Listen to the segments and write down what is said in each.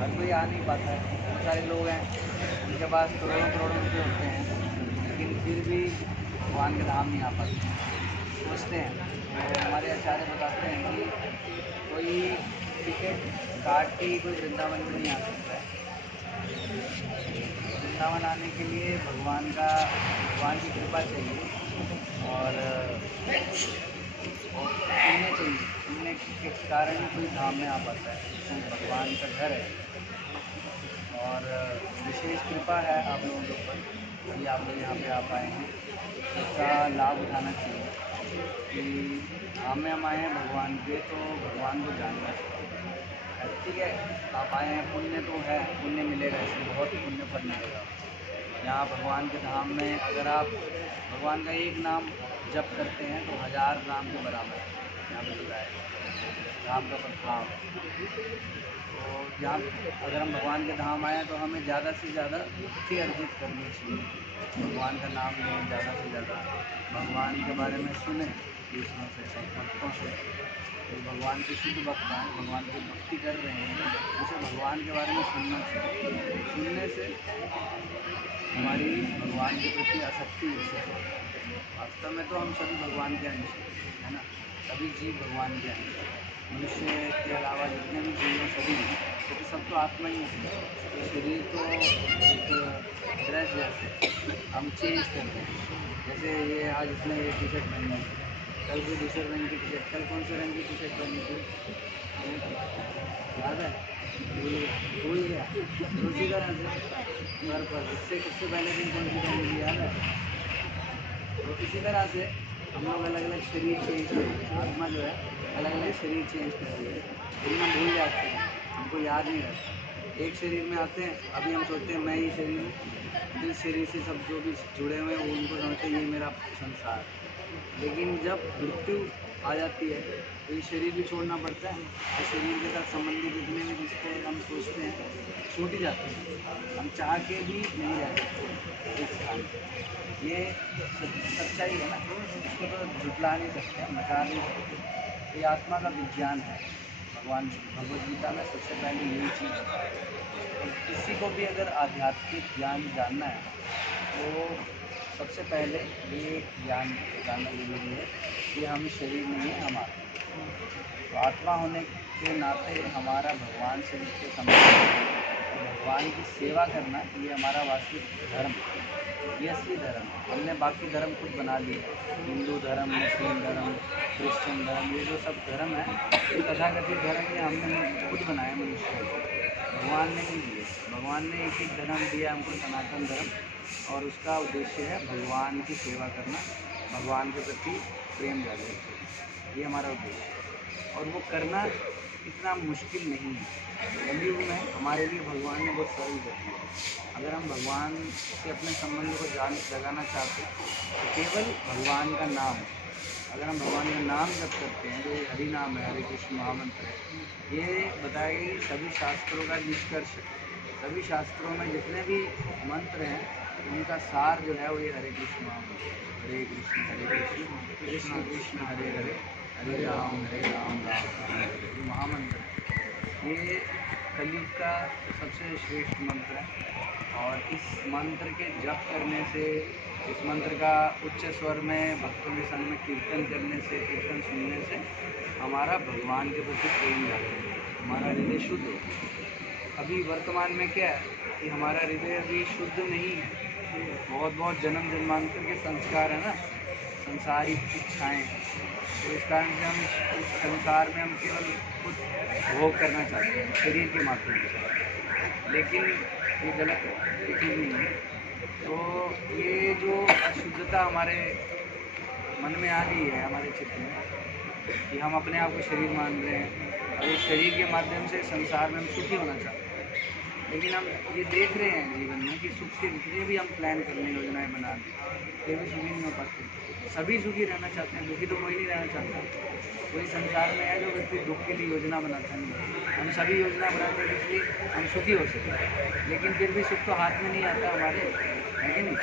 हर कोई आ नहीं पाता है। बहुत सारे लोग हैं उनके पास करोड़ों करोड़ों रुपये होते हैं, लेकिन फिर भी भगवान के धाम नहीं आ पाते, सोचते हैं। तो हमारे आचार्य बताते हैं कि कोई टिकट काट के ही कोई वृंदावन में नहीं आ सकता है। वृंदावन आने के लिए भगवान की कृपा चाहिए और पुण्य चाहिए। पुण्य के कारण ही कोई धाम में आ पाता है, क्योंकि भगवान का घर है। और विशेष कृपा है आप लोगों के ऊपर कि आप लोग यहाँ पे आ पाए हैं। इसका लाभ उठाना चाहिए कि धाम में हम आए हैं भगवान के, तो भगवान को जानना चाहिए। ठीक है, आप आए हैं, पुण्य तो है, पुण्य मिलेगा, इसमें बहुत पुण्य फल मिलेगा। यहाँ भगवान के धाम में अगर आप भगवान का एक नाम जप करते हैं तो 1000 नाम के बराबर है। यहाँ पर बताया धाम का प्रभाव। तो यहाँ अगर हम भगवान के धाम आए तो हमें ज़्यादा से ज़्यादा भक्ति अर्जित करनी चाहिए। भगवान का नाम लें ज़्यादा से ज़्यादा, भगवान के बारे में सुने दूसरों से, भक्तों से। तो भगवान के शुद्ध भक्त हैं, भगवान की भक्ति कर रहे हैं, उसे भगवान के बारे में सुनना चाहिए। सुनने से हमारी भगवान के प्रति आसक्ति विकसित होती है। वास्तव में तो हम सभी भगवान के अंश है ना, सभी जीव भगवान के अंश हैं। मनुष्य के अलावा जितने भी जीव हैं सभी, क्योंकि सब तो आत्मा ही है। तो शरीर तो एक ड्रेस जैसे हम चेंज करते हैं। जैसे ये आज इसने ये टी शर्ट पहनी है, कल कोई दूसरे रंग की टी शर्ट, कल कौन से रंग की टी शर्ट पहनी थी याद है? भूल गया। तो उसी तरह से घर पर इससे पहले दिन कौन सी पहनी थी याद है? तो इसी तरह से हम लोग अलग अलग शरीर चेंज करते हैं। आत्मा जो है अलग अलग शरीर चेंज करती है, लेकिन हम भूल जाते हैं, हमको याद नहीं रहता। एक शरीर में आते हैं, अभी हम सोचते हैं मैं ही शरीर हूँ, इस शरीर से सब जो भी जुड़े हुए हैं उनको समझते हैं ये मेरा संसार। लेकिन जब मृत्यु आ जाती है तो ये शरीर भी छोड़ना पड़ता है, और शरीर के साथ संबंधित जितने भी रिश्ते हम सोचते हैं छूट ही जाते हैं। हम चाह के भी नहीं रह सकते इस स्थान पर। ये सच्चाई है ना, इसको तो झुटला नहीं सकते, नकार नहीं सकते। ये आत्मा का विज्ञान है। भगवान भगवद गीता में सबसे पहले यही चीज़ है। किसी को भी अगर आध्यात्मिक ज्ञान जानना है तो सबसे पहले ये ज्ञान जानना जरूरी है कि हम शरीर नहीं है, हमारा तो आत्मा होने के नाते हमारा भगवान से जिससे संबंध, भगवान की सेवा करना ये हमारा वास्तविक धर्म है, ये असली धर्म है। हमने बाकी धर्म खुद बना लिए, हिंदू धर्म, मुस्लिम धर्म, क्रिश्चियन धर्म, ये जो सब धर्म है ये तथाकथित धर्म ये हमने खुद बनाया मनुष्य को, भगवान ने नहीं दिए। भगवान ने एक एक धर्म दिया हमको, सनातन धर्म, और उसका उद्देश्य है भगवान की सेवा करना, भगवान के प्रति प्रेम जागृत, ये हमारा उद्देश्य है। और वो करना इतना मुश्किल नहीं है। कलयुग में हमारे लिए भगवान ने बहुत सरल कर दिया। अगर हम भगवान से अपने संबंध को जगाना चाहते हैं तो केवल भगवान का नाम, अगर हम भगवान का नाम जप करते हैं, जो हरि नाम है, हरे कृष्ण महामंत्र है, ये बताया गया कि सभी शास्त्रों का निष्कर्ष, सभी शास्त्रों में जितने भी मंत्र हैं उनका सार जो है वो ये हरे कृष्ण महामंत्र, हरे कृष्ण कृष्ण कृष्ण हरे हरे, हरे राम राम राम हरे। महामंत्र ये कलयुग का सबसे श्रेष्ठ मंत्र है, और इस मंत्र के जप करने से, इस मंत्र का उच्च स्वर में भक्तों के संग में कीर्तन करने से, कीर्तन सुनने से हमारा भगवान के प्रति प्रेम जाता है, हमारा हृदय शुद्ध होता है। अभी वर्तमान में क्या है कि हमारा हृदय अभी शुद्ध नहीं है, बहुत जन्म जन्मांतर के संस्कार है ना, संसारिक इच्छाएँ, तो इस कारण से हम इस संसार में हम केवल कुछ भोग करना चाहते हैं शरीर के माध्यम से, लेकिन ये गलत है, ये ठीक नहीं है। तो ये जो अशुद्धता हमारे मन में आ गई है, हमारे चित्त में, कि हम अपने आप को शरीर मान रहे हैं और इस शरीर के माध्यम से संसार में हम सुखी होना चाहते हैं। लेकिन हम ये देख रहे हैं जीवन में कि सुख के जितने भी हम प्लान करने, योजनाएं बना रहे हैं, ये भी सुखी नहीं हो पाते। सभी सुखी रहना चाहते हैं, दुखी तो कोई नहीं रहना चाहता। कोई संसार में है जो व्यक्ति दुख के लिए योजना बनाता नहीं। हम सभी योजना बनाते हैं इसलिए हम सुखी हो सकें, लेकिन फिर भी सुख तो हाथ में नहीं आता हमारे, है कि नहीं?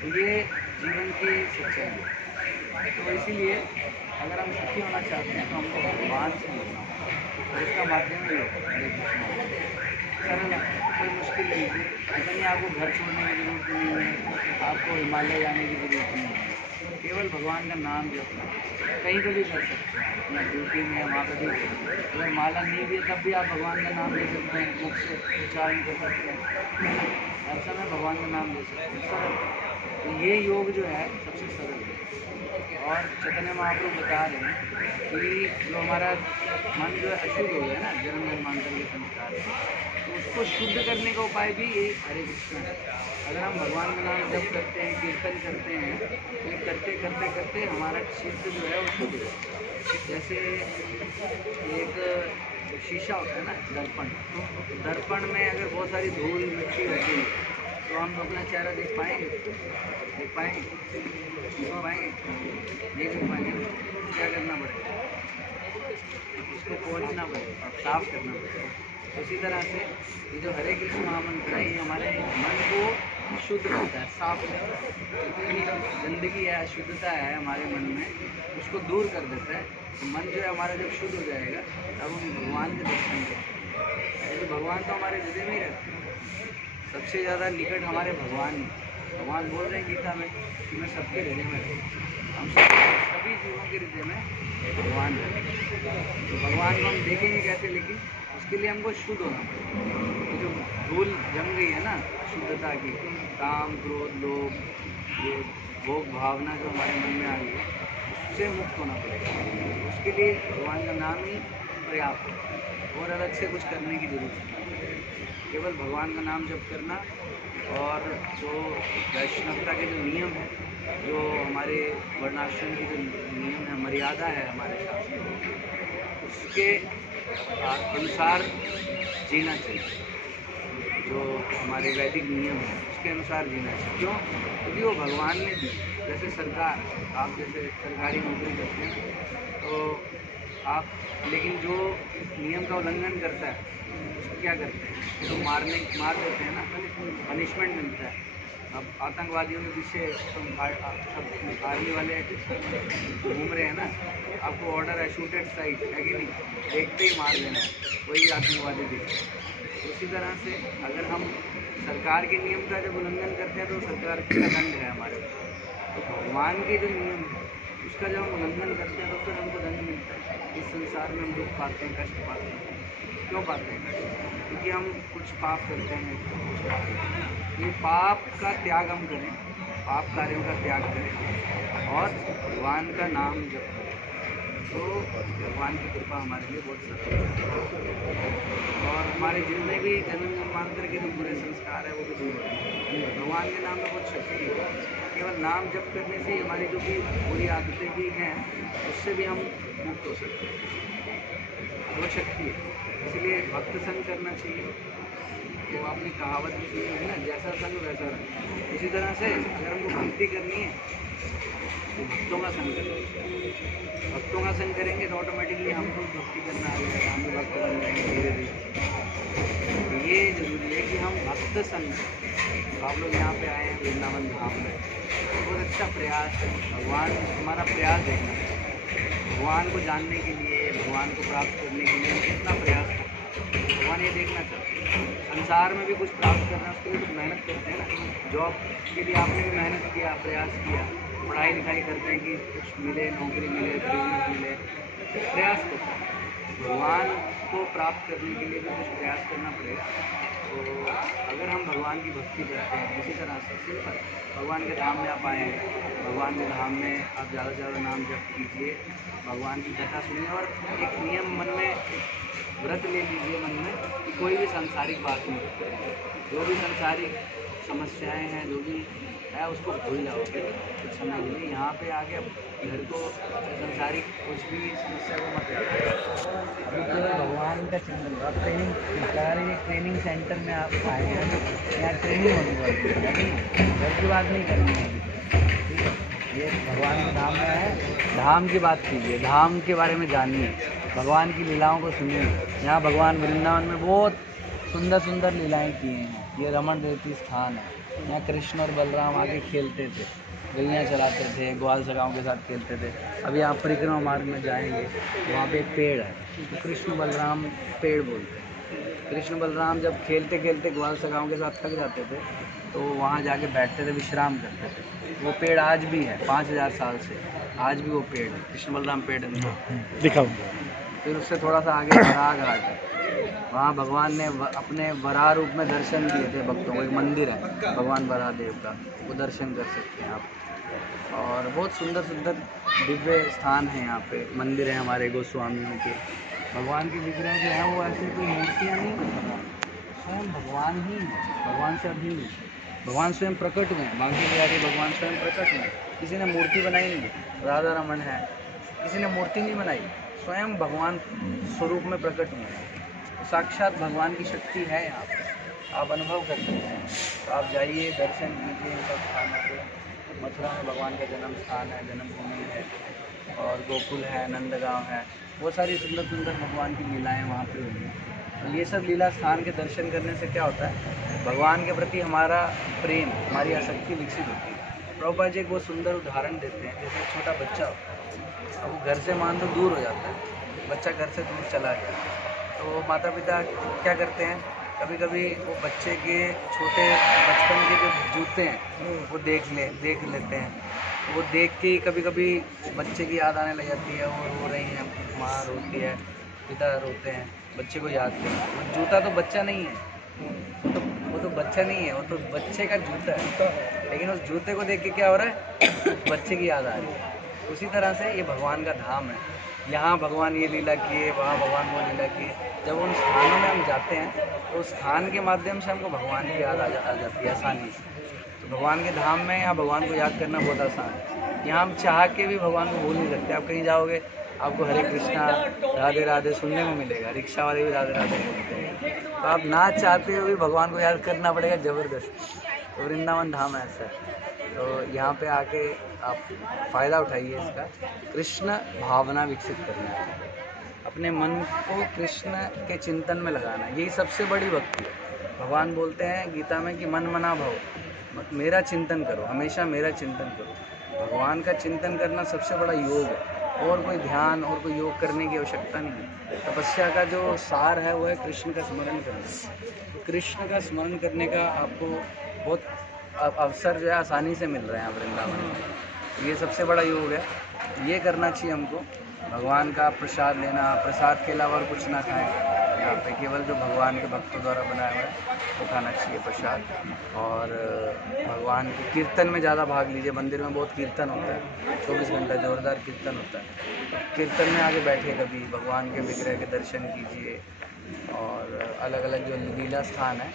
तो ये जीवन की सच्चाई है। तो इसीलिए अगर हम सुखी होना चाहते हैं तो हमको भगवान से मिलना, और इसका माध्यम ही है हरे कृष्ण। सरल है, कोई मुश्किल नहीं है। ऐसा नहीं आपको घर छोड़ने की ज़रूरत नहीं है, आपको हिमालय जाने की ज़रूरत नहीं है। केवल भगवान का नाम जपना, कहीं पर भी कर सकते हैं, अपना ड्यूटी में या वहाँ पर भी। अगर माला नहीं भी है तब भी आप भगवान का नाम ले सकते हैं, मुख से उच्चारण कर सकते हैं, हर समय भगवान का नाम ले सकते हैं। सरल, तो ये योग जो है सबसे सरल है। और चैतन्य महाप्रभु बता रहे हैं कि जो हमारा मन जो है अशुद्ध हो गया ना जन्म जन्मांतर के संस्कार, तो उसको शुद्ध करने का उपाय भी ये हरे कृष्ण है। अगर हम भगवान का नाम जप करते हैं, कीर्तन करते हैं, तो ये करते करते करते हमारा चित्त जो है वो शुद्ध हो जाता है। जैसे एक शीशा होता है ना, दर्पण, तो दर्पण में अगर बहुत सारी धूल मिट्टी होती है तो हम अपना चेहरा देख पाएंगे? देख पाएंगे? देख पाएंगे? नहीं देख पाएंगे। क्या करना पड़ेगा? उसको पोंछना पड़ेगा, साफ करना पड़ेगा। उसी तरह से ये जो हरे कृष्ण महामंत्र है, ये हमारे मन को शुद्ध करता है, साफ करता है। जितनी भी गंदगी है, अशुद्धता है हमारे मन में, उसको दूर कर देता है। तो मन जो है हमारा जब शुद्ध हो जाएगा तब हम भगवान के दर्शन करेंगे। क्योंकि भगवान तो हमारे हृदय में ही रहते हैं, सबसे ज़्यादा निकट हमारे भगवान ही। भगवान बोल रहे हैं गीता में कि मैं सबके हृदय में रहूँ। हम सभी जीवों के हृदय में भगवान रहते हैं। तो भगवान को हम देखेंगे कैसे? लेकिन उसके लिए हमको शुद्ध होना पड़ेगा। ये जो धूल जम गई है ना शुद्धता की, काम, क्रोध, लोभ, ये भोग भावना जो हमारे मन में आ गई है, उससे मुक्त होना पड़ेगा। उसके लिए भगवान का नाम ही पर्याप्त है, और अलग से कुछ करने की ज़रूरत नहीं है। केवल भगवान का नाम जप करना, और जो वैष्णवता के जो नियम हैं, जो हमारे वर्णाश्रम की जो नियम है, मर्यादा है हमारे शास्त्र में, उसके अनुसार जीना चाहिए। जो हमारे वैदिक नियम है उसके अनुसार जीना चाहिए। क्यों? क्योंकि वो भगवान ने दी। जैसे सरकार, आप जैसे सरकारी नौकरी करते हैं तो आप, लेकिन जो नियम का उल्लंघन करता है उसको क्या करते हैं? तो मार देते हैं ना, पनिशमेंट मिलता है। अब आतंकवादियों के पीछे तुम सब आर्मी वाले घूम रहे हैं ना, आपको ऑर्डर है शूट एट साइट, है कि नहीं? देखते ही मार देना है, वही आतंकवादी देखते हैं। उसी तरह से अगर हम सरकार के नियम का जब उल्लंघन करते हैं तो सरकार का दंड है हमारे ऊपर। तो भगवान के जो नियम है उसका जब हम उल्लंघन करते हैं तो फिर हमको दंड मिलता है। इस संसार में हम दुख पाते हैं, कष्ट पाते हैं। क्यों पाते हैं? क्योंकि हम कुछ पाप करते हैं। ये पाप का त्याग हम करें, पाप कार्यों का त्याग करें और भगवान का नाम जप करें, तो भगवान की कृपा हमारे लिए बहुत सरल है। और हमारे जितने भी जन्म जन्मांतर के जो बुरे संस्कार है वो भी दूर होंगे। भगवान के नाम में बहुत शक्ति है। केवल नाम जप करने से हमारी जो भी बुरी आदतें भी हैं उससे भी हम मुक्त हो सकते हैं। वो शक्ति है, इसलिए भक्त संग करना चाहिए। तो आपने कहावत भी सुनी है ना, जैसा संग वैसा रंग। इसी तरह से अगर हमको भक्ति करनी है तो भक्तों का संग करेंगे। भक्तों का संग करेंगे तो ऑटोमेटिकली हमको भक्ति करना आ जाएगा, हम भी भक्त बन जाएंगे धीरे धीरे। तो ये जरूरी है कि हम भक्त संग। तो आप लोग यहाँ पे आए हैं वृंदावन धाम में, बहुत अच्छा प्रयास है। भगवान हमारा प्रयास देखना है, भगवान को जानने के लिए, भगवान को प्राप्त करने के लिए हम कितना प्रयास करते हैं, भगवान ये देखना चाहते हैं। संसार में भी कुछ प्राप्त करना है उसके लिए कुछ मेहनत करते हैं ना। जॉब के लिए आपने भी मेहनत किया, प्रयास किया, पढ़ाई लिखाई करते हैं कि कुछ मिले, नौकरी मिले, बिजनेस मिले, प्रयास करते हैं। भगवान को प्राप्त करने के लिए भी कुछ प्रयास करना पड़ेगा। तो अगर हम भगवान की भक्ति करते हैं इसी तरह से सिंपल, भगवान के धाम में आप आए हैं, भगवान के धाम में आप ज़्यादा से ज़्यादा नाम जप कीजिए, भगवान की कथा सुनिए, और एक नियम मन में, व्रत ले लीजिए मन में कि कोई भी सांसारिक बात नहीं करें। जो भी सांसारिक समस्याएं हैं, जो भी है उसको भूल जाओगे कुछ समय के लिए। यहाँ पे आके घर को सांसारिक कुछ भी समस्या को मत रखो। अभी तो भगवान का ट्रेनिंग सेंटर में आप आए हैं, यहाँ ट्रेनिंग होने वाली है, घर की बात नहीं करनी है। ठीक है, ये भगवान का धाम है, धाम की बात कीजिए, धाम के बारे में जानिए, भगवान की लीलाओं को सुनिए। यहाँ भगवान वृंदावन में बहुत सुंदर सुंदर लीलाएं की हैं। ये रमण देवती स्थान है, यहाँ कृष्ण और बलराम आके खेलते थे, गलियाँ चलाते थे, ग्वाल सगाओं के साथ खेलते थे। अभी आप परिक्रमा मार्ग में जाएंगे तो वहाँ पे एक पेड़ है, तो कृष्ण बलराम पेड़ बोलते हैं। कृष्ण बलराम जब खेलते खेलते ग्वाल सखाओं के साथ थक जाते थे तो वहाँ जाके बैठते थे, विश्राम करते थे। वो पेड़ आज भी है, 5000 साल से आज भी वो पेड़ है, कृष्ण बलराम पेड़ दिखाओ। फिर उससे थोड़ा सा आगे वराह घाट है, वहाँ भगवान ने अपने वराह रूप में दर्शन दिए थे भक्तों को। एक मंदिर है भगवान वराह देव का, वो दर्शन कर सकते हैं आप। और बहुत सुंदर सुंदर दिव्य स्थान है यहाँ पे, मंदिर है हमारे गोस्वामियों के। भगवान की विग्रह जो है वो ऐसी कोई मूर्तियाँ नहीं, स्वयं भगवान ही है, भगवान से अभिन्न। भगवान स्वयं प्रकट हुए हैं, बांके बिहारी भगवान स्वयं प्रकट हुए हैं। किसी ने मूर्ति बनाई नहीं है। राधा रमन है, किसी ने मूर्ति नहीं बनाई, स्वयं भगवान स्वरूप में प्रकट हुए हैं। साक्षात भगवान की शक्ति है यहाँ पे, आप अनुभव कर सकते हैं। तो आप जाइए, दर्शन कीजिए इन सब स्थानों पे। मथुरा में भगवान का जन्म स्थान है, जन्मभूमि है, और गोकुल है, नंदगांव है, बहुत सारी सुंदर सुंदर भगवान की लीलाएँ वहाँ पे हुई हैं। तो ये सब लीला स्थान के दर्शन करने से क्या होता है, भगवान के प्रति हमारा प्रेम, हमारी आसक्ति विकसित होती है। प्रभुपाद जी एक बहुत सुंदर उदाहरण देते हैं। जैसे एक छोटा बच्चा होता है, अब वो घर से मान लो दूर हो जाता है, बच्चा घर से दूर चला गया, तो माता पिता क्या करते हैं, कभी कभी वो बच्चे के छोटे बचपन के जो जूते हैं वो देख लेते हैं। वो देख के ही कभी कभी बच्चे की याद आने लग जाती है, वो रो रही हैं, माँ रोती है, पिता रोते हैं, बच्चे को याद करें। वो जूता तो बच्चा नहीं है, वो तो बच्चा नहीं है, वो तो बच्चे का जूता है, लेकिन उस जूते को देख के क्या हो रहा है, बच्चे की याद आ रही है। उसी तरह से ये भगवान का धाम है, यहाँ भगवान ये लीला किए, वहाँ भगवान वो लीला किए। जब उन स्थानों में हम जाते हैं तो उस स्थान के माध्यम से हमको भगवान की याद आ जाती है आसानी से। तो भगवान के धाम में यहाँ भगवान को याद करना बहुत आसान है। यहाँ हम चाह के भी भगवान को भूल नहीं सकते। आप कहीं जाओगे, आपको हरे कृष्णा, राधे राधे सुनने में मिलेगा, रिक्शा वाले भी राधे राधे बोलते हैं। तो आप ना चाहते हुए भी भगवान को याद करना पड़ेगा ज़बरदस्त। तो वृंदावन धाम ऐसा है। तो यहाँ पे आके आप फ़ायदा उठाइए इसका। कृष्ण भावना विकसित करना है, अपने मन को कृष्ण के चिंतन में लगाना है, यही सबसे बड़ी भक्ति है। भगवान बोलते हैं गीता में कि मन मना भव, मेरा चिंतन करो, हमेशा मेरा चिंतन करो। भगवान का चिंतन करना सबसे बड़ा योग है, और कोई ध्यान और कोई योग करने की आवश्यकता नहीं है। तपस्या का जो सार है वो है कृष्ण का स्मरण करना। कृष्ण का स्मरण करने का आपको बहुत अवसर जो है आसानी से मिल रहे हैं वृंदावन में। ये सबसे बड़ा योग है, ये करना चाहिए हमको। भगवान का प्रसाद लेना, प्रसाद के अलावा और कुछ ना खाएं, यहाँ पे केवल जो भगवान के भक्तों द्वारा बनाया हुआ है वो खाना चाहिए प्रसाद। और भगवान के कीर्तन में ज़्यादा भाग लीजिए। मंदिर में बहुत कीर्तन होता है, 24 घंटा जोरदार कीर्तन होता है। कीर्तन में आगे बैठे, कभी भगवान के विग्रह के दर्शन कीजिए, और अलग अलग जो लीला स्थान है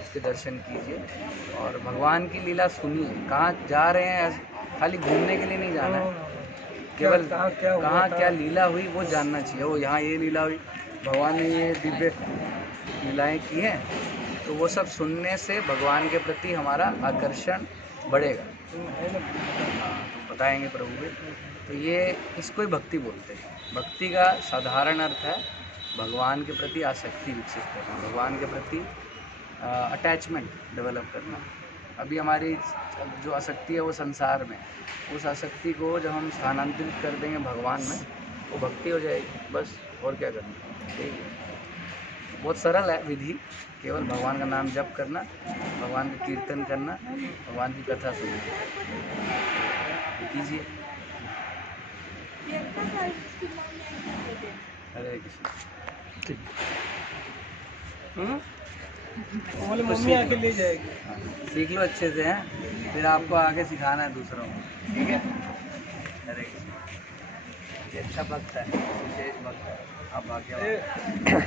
उसके दर्शन कीजिए, और भगवान की लीला सुनिए। कहाँ जा रहे हैं, खाली घूमने के लिए नहीं जाना है, केवल कहाँ क्या लीला हुई वो जानना चाहिए। वो यहाँ ये लीला हुई, भगवान ने ये दिव्य लीलाएँ की हैं, तो वो सब सुनने से भगवान के प्रति हमारा आकर्षण बढ़ेगा। हाँ, तो बताएंगे प्रभु भी। तो ये इसको ही भक्ति बोलते हैं। भक्ति का साधारण अर्थ है भगवान के प्रति आसक्ति विकसित करना, भगवान के प्रति अटैचमेंट डेवलप करना। अभी हमारी जो आसक्ति है वो संसार में, उस आसक्ति को जब हम स्थानांतरित कर देंगे भगवान में, वो भक्ति हो जाएगी, बस। और क्या करना, ठीक है। बहुत सरल है विधि, केवल भगवान का नाम जप करना, भगवान का कीर्तन करना, भगवान की कथा सुनना, कीजिए। हरे कृष्ण। मम्मी आके ले जाएगी। सीख लो अच्छे से, हैं, फिर आपको आगे सिखाना है दूसरों को, ठीक है। हरे कृष्ण। ये अच्छा भक्त है, विशेष भक्त है, आप भाग्यवान।